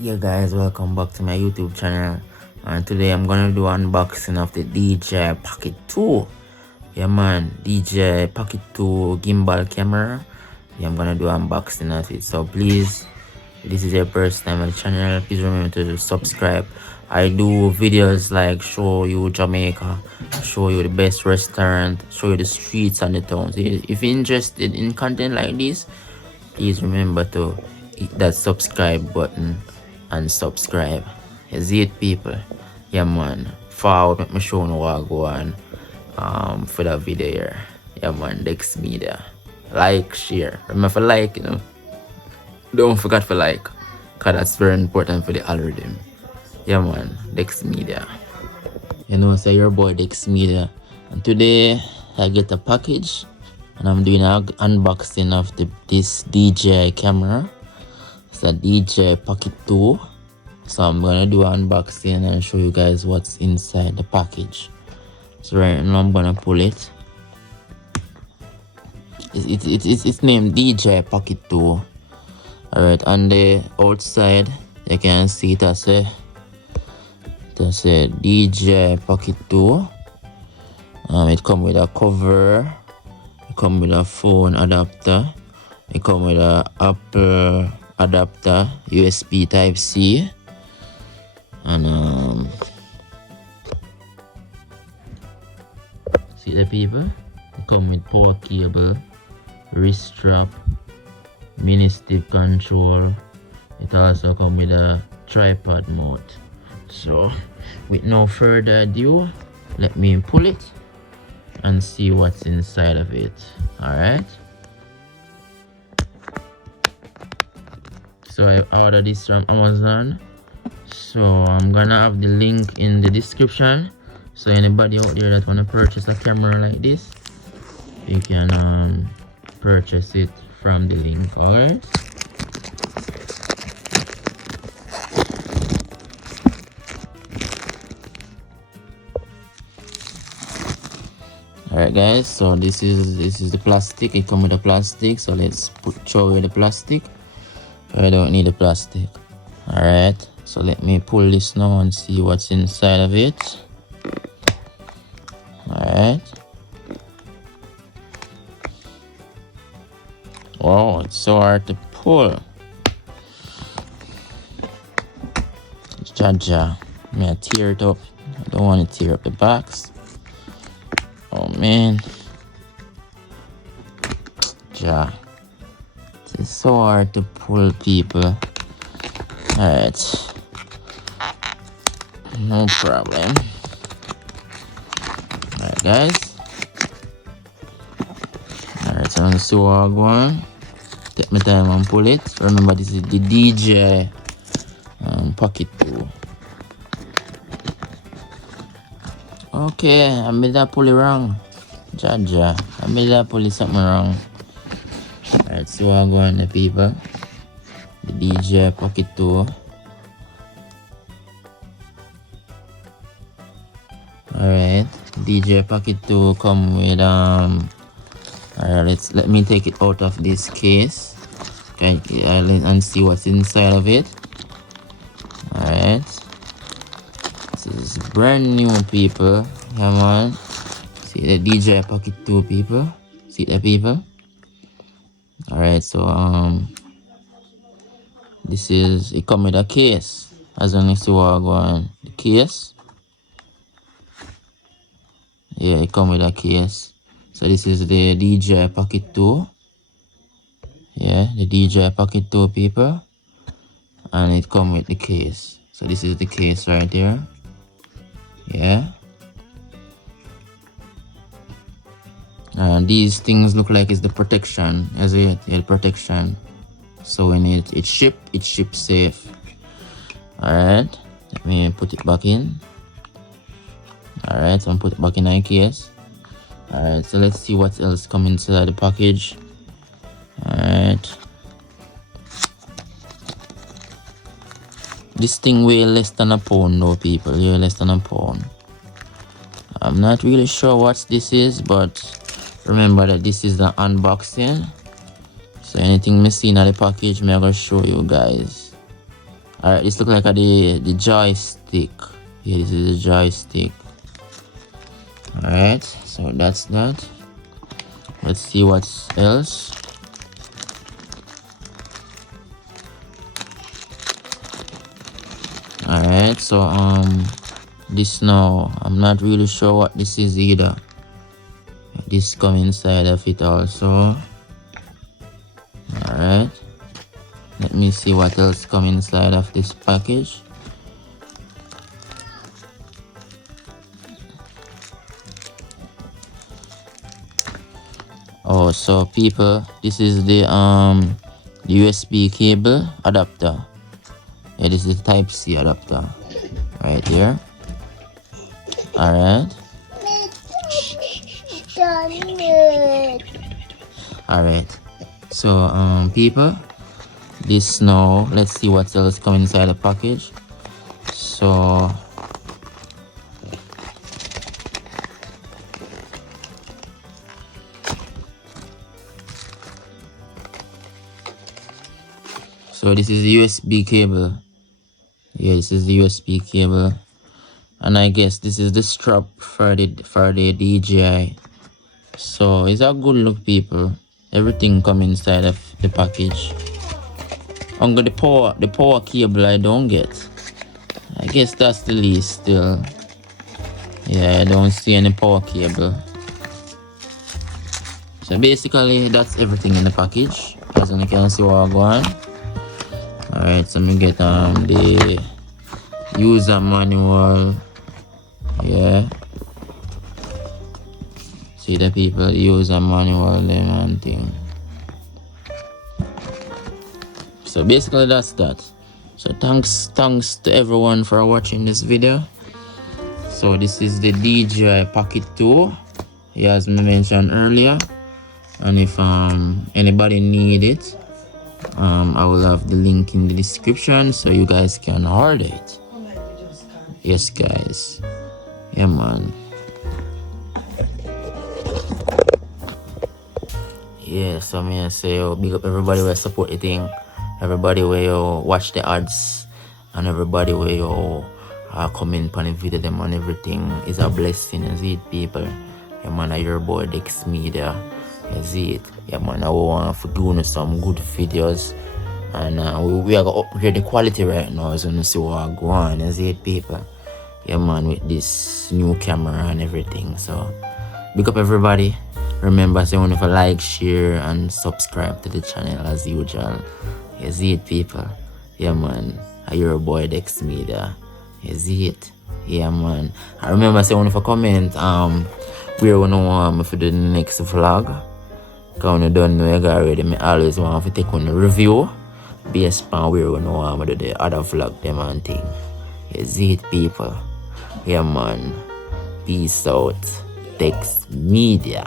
Yeah guys, welcome back to my YouTube channel, and today I'm gonna do unboxing of the DJI Pocket 2. Yeah man, DJI Pocket 2 gimbal camera. Yeah, I'm gonna do unboxing of it. So please, if this is your first time on the channel, please remember to subscribe. I do videos like show you Jamaica, show you the best restaurant, show you the streets and the towns. If you're interested in content like this, please remember to hit that subscribe button and subscribe. You see it, people? Yeah man, forward, make me show you what I go on for that video here. Yeah man, Dex Media. Like, share. Remember to like, don't forget to like, cause that's very important for the algorithm. Yeah man, Dex Media. Say your boy Dex Media, and today I get a package and I'm doing an unboxing of this DJI camera. It's a DJI Pocket 2. So I'm gonna do an unboxing and show you guys what's inside the package. So right now I'm gonna pull it. It's named DJI Pocket 2. Alright, on the outside you can see it as a DJI Pocket 2. It comes with a cover, it comes with a phone adapter, it comes with a Apple adapter, USB type C, and see the people, it comes with power cable, wrist strap, mini stick control. It also comes with a tripod mount. So with no further ado, let me pull it and see what's inside of it. Alright, so I ordered this from Amazon, so I'm gonna have the link in the description. So anybody out there that want to purchase a camera like this, you can purchase it from the link. Alright, alright guys, so this is the plastic. It comes with the plastic, so let's throw away the plastic. I don't need the plastic. Alright, so let me pull this now and see what's inside of it. Alright, wow, it's so hard to pull. Jaja, I'm gonna tear it up. I don't want to tear up the box. Oh man, ja, it's so hard to pull, people. Alright, no problem. Alright guys, alright, so I'm gonna see what I'm going. Take my time and pull it. Remember, this is the DJI Pocket 2. Okay, I made that pull it wrong. Jaja, I made that pull it something wrong. Alright, see what I'm going, the people. The DJI Pocket 2. Alright, DJI Pocket 2 come with alright, let me take it out of this case. Okay, and see what's inside of it. Alright, this is brand new, people. Come on, see the DJI Pocket 2, people. See the people. Alright, so this is, it come with a case. As you see what I'm going, the case. Yeah, it come with a case. So this is the DJI Pocket 2. Yeah, the DJI Pocket 2, people. And it come with the case. So this is the case right there. Yeah. And these things look like it's the protection. As it, yeah, protection. So when it ships safe. Alright, let me put it back in. Alright, so I'm put it back in the case. Alright, so let's see what else comes inside the package. Alright, this thing weighs less than a pound though, people. Yeah, less than a pound. I'm not really sure what this is, but remember that this is the unboxing. So anything missing in the package, I'm gonna show you guys. Alright, this look like the joystick. Yeah, this is the joystick. Alright, so that's that. Let's see what else. Alright, so this now, I'm not really sure what this is either. This come inside of it also. Alright, let me see what else come inside of this package. Oh, so people, this is the USB cable adapter. Yeah, this is the Type C adapter right here. Alright. Alright. So people, this now, let's see what else come inside the package. So this is the USB cable. Yeah, this is the USB cable, and I guess this is the strap for the DJI. So it's a good look, people. Everything come inside of the package. Only the power cable I don't get. I guess that's the least still. Yeah, I don't see any power cable. So basically that's everything in the package. As you can see what I'm going. Alright, so me get the user manual. Yeah, see the people, user manual them and thing. So basically that's that. So thanks to everyone for watching this video. So this is the DJI Pocket 2, yeah, as I mentioned earlier. And if anybody need it, I will have the link in the description so you guys can order it. Yes guys, yeah man. Yeah, so me say big up everybody who support the thing, everybody where you watch the ads, and everybody where you comment on the video them and everything is a blessing. You see it, people. Yeah man, your boy Dex Media. You see it. Yeah man, I want to do some good videos, and we are going to upgrade the quality right now, so you see what go on. You see it, people. Yeah man, with this new camera and everything. So big up everybody. Remember, say want to like, share and subscribe to the channel as usual. You see it, people. Yeah man, your boy Dex Media. You see it. Yeah man. I remember, say want to comment where we want me for the next vlog. Because you don't know you already, I always want to take on a review based on where we know I'm to do the other vlog them and thing. You see it, people. Yeah man. Peace out. Dex Media.